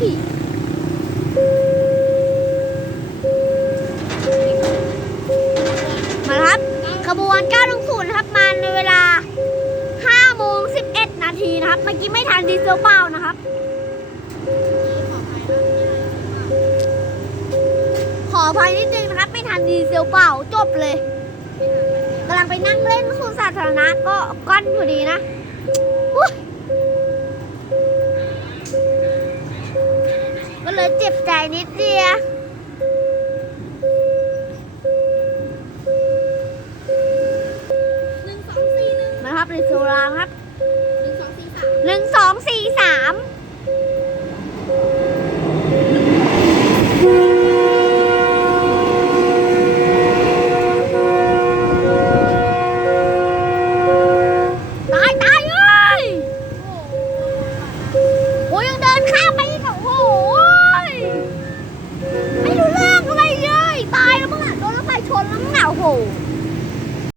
พี่มาครับ ขบวน910นะครับ มาในเวลา5โมง11 นาทีนะครับ เมื่อกี้ไม่ทันดีเซลเปล่านะครับ ขออภัยนิดนึงนะครับ ไม่ทันดีเซลเปล่าจบเลยกำลังไปนั่งเล่นสวนสาธารณะก็ก้อนพอดีนะ ก็เลยเจ็บใจนิดเดียวหนึ่งสองสี่หนึ่งมาครับในโซลามครับหนึ่งสองสี่ ไ